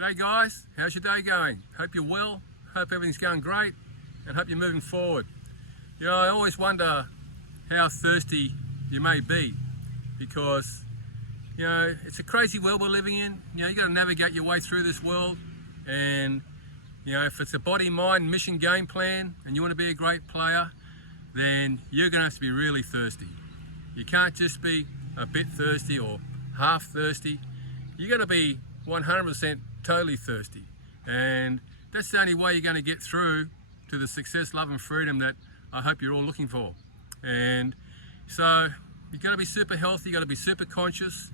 G'day guys, how's your day going? Hope you're well, hope everything's going great, and hope you're moving forward. You know, I always wonder how thirsty you may be, because you know, it's a crazy world we're living in. You know, you got to navigate your way through this world, and you know, if it's a body, mind, mission, game plan, and you want to be a great player, then you're going to have to be really thirsty. You can't just be a bit thirsty or half thirsty. You got to be 100% totally thirsty, and that's the only way you're going to get through to the success, love and freedom that I hope you're all looking for. And so you've got to be super healthy, you've got to be super conscious,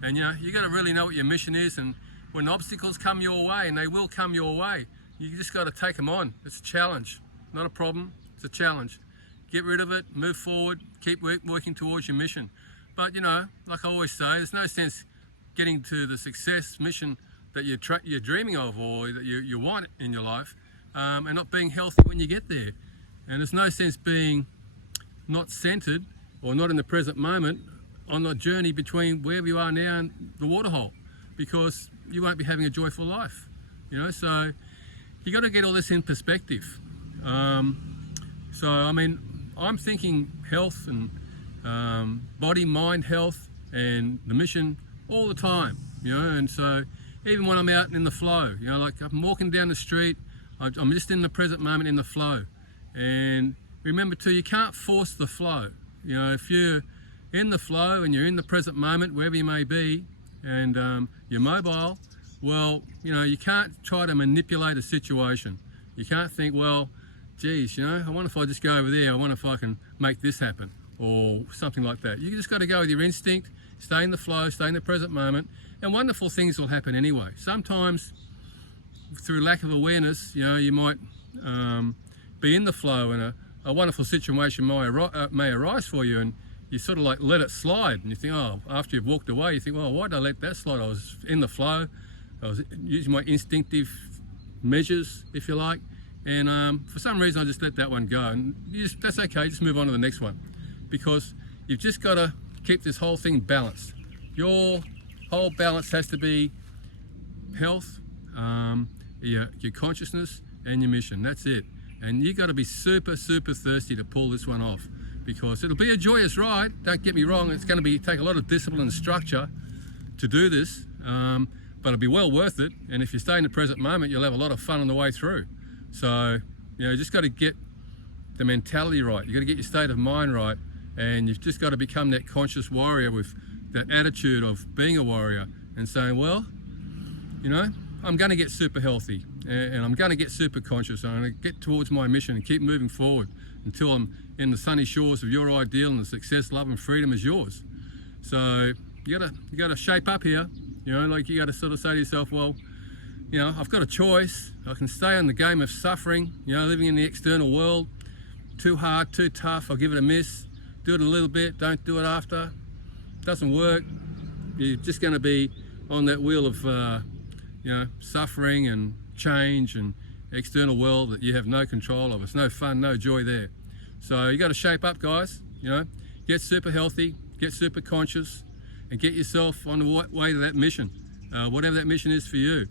and you know, you got to really know what your mission is. And when obstacles come your way, and they will come your way, you just got to take them on. It's a challenge, not a problem, it's a challenge. Get rid of it, move forward, keep working towards your mission. But you know, like I always say, there's no sense getting to the success mission that you're dreaming of, or that you want in your life, and not being healthy when you get there. And there's no sense being not centered or not in the present moment on the journey between wherever you are now and the waterhole, because you won't be having a joyful life. You know, so you got to get all this in perspective. So I mean, I'm thinking health and body, mind, health, and the mission all the time. You know, and so even when I'm out in the flow, you know, like I'm walking down the street, I'm just in the present moment in the flow. And remember too, you can't force the flow. You know, if you're in the flow and you're in the present moment, wherever you may be, and you're mobile, well, you know, you can't try to manipulate a situation. You can't think, well, geez, you know, I wonder if I just go over there, I wonder if I can make this happen, or something like that. You just got to go with your instinct, stay in the flow, stay in the present moment, and wonderful things will happen anyway. Sometimes, through lack of awareness, you know, you might be in the flow, and a wonderful situation may arise for you, and you sort of like let it slide, and you think, oh, after you've walked away, you think, well, why did I let that slide? I was in the flow, I was using my instinctive measures, if you like, and for some reason I just let that one go, and that's okay, just move on to the next one, because you've just got to keep this whole thing balanced. Your whole balance has to be health, your consciousness, and your mission. That's it. And you got to be super thirsty to pull this one off, because it'll be a joyous ride, don't get me wrong. It's going to take a lot of discipline and structure to do this, but it'll be well worth it. And if you stay in the present moment, you'll have a lot of fun on the way through. So you know, you just got to get the mentality right, you got to get your state of mind right, and you've just got to become that conscious warrior with that attitude of being a warrior and saying, well, you know, I'm going to get super healthy, and I'm going to get super conscious, and I'm going to get towards my mission and keep moving forward until I'm in the sunny shores of your ideal, and the success, love and freedom is yours. So you got to shape up here. You know, like you got to sort of say to yourself, well, you know, I've got a choice. I can stay on the game of suffering, you know, living in the external world, too hard, too tough, I'll give it a miss, do it a little bit, don't do it after, doesn't work. You're just going to be on that wheel of you know, suffering and change and external world that you have no control of. It's no fun, no joy there. So you got to shape up, guys. You know, get super healthy, get super conscious, and get yourself on the way to that mission, whatever that mission is for you.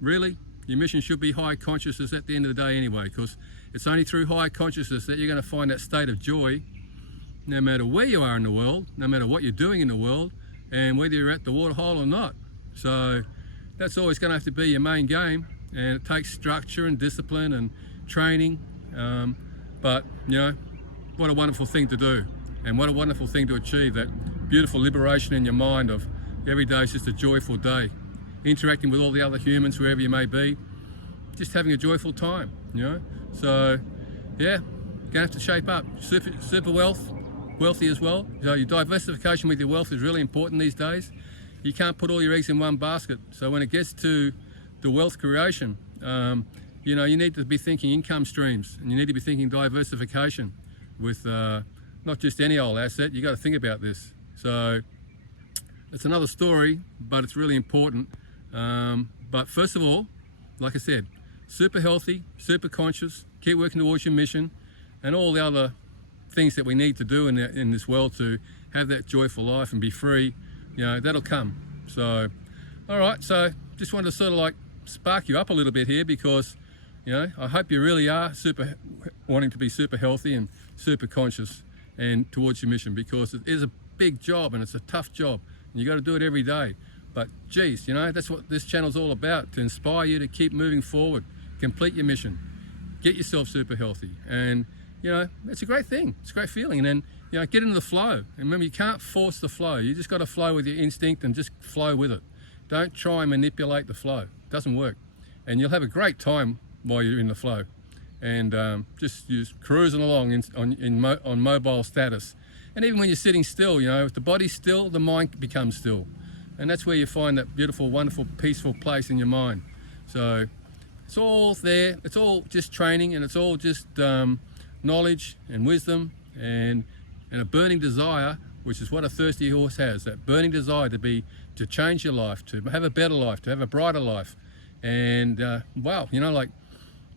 Really, your mission should be high consciousness at the end of the day anyway, because it's only through high consciousness that you're going to find that state of joy, no matter where you are in the world, no matter what you're doing in the world, and whether you're at the waterhole or not. So that's always going to have to be your main game, and it takes structure and discipline and training, but you know, what a wonderful thing to do, and what a wonderful thing to achieve, that beautiful liberation in your mind of every day is just a joyful day, interacting with all the other humans wherever you may be, just having a joyful time, you know. So yeah, gonna have to shape up. Super wealthy as well. So your diversification with your wealth is really important these days. You can't put all your eggs in one basket. So when it gets to the wealth creation, you know, you need to be thinking income streams, and you need to be thinking diversification with not just any old asset. You got to think about this. So it's another story, but it's really important. But first of all, like I said, super healthy, super conscious, keep working towards your mission, and all the other things that we need to do in this world to have that joyful life and be free, you know, that'll come. So All right, so just wanted to sort of like spark you up a little bit here, because you know, I hope you really are wanting to be super healthy and super conscious and towards your mission, because it is a big job and it's a tough job and you got to do it every day. But geez, you know, that's what this channel's all about, to inspire you to keep moving forward, complete your mission, get yourself super healthy. And you know, it's a great thing, it's a great feeling. And then, you know, get into the flow. And remember, you can't force the flow, you just got to flow with your instinct and just flow with it. Don't try and manipulate the flow, it doesn't work. And you'll have a great time while you're in the flow, and just cruising along on mobile status. And even when you're sitting still, you know, if the body's still, the mind becomes still, and that's where you find that beautiful, wonderful, peaceful place in your mind. So it's all there, it's all just training, and it's all just knowledge and wisdom and a burning desire, which is what a thirsty horse has, that burning desire to change your life, to have a better life, to have a brighter life. And wow, you know, like,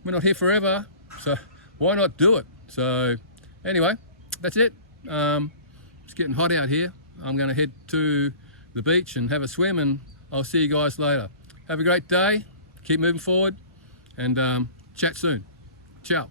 we're not here forever, so why not do it? So anyway, that's it. It's getting hot out here. I'm going to head to the beach and have a swim, and I'll see you guys later. Have a great day, keep moving forward, and chat soon. Ciao.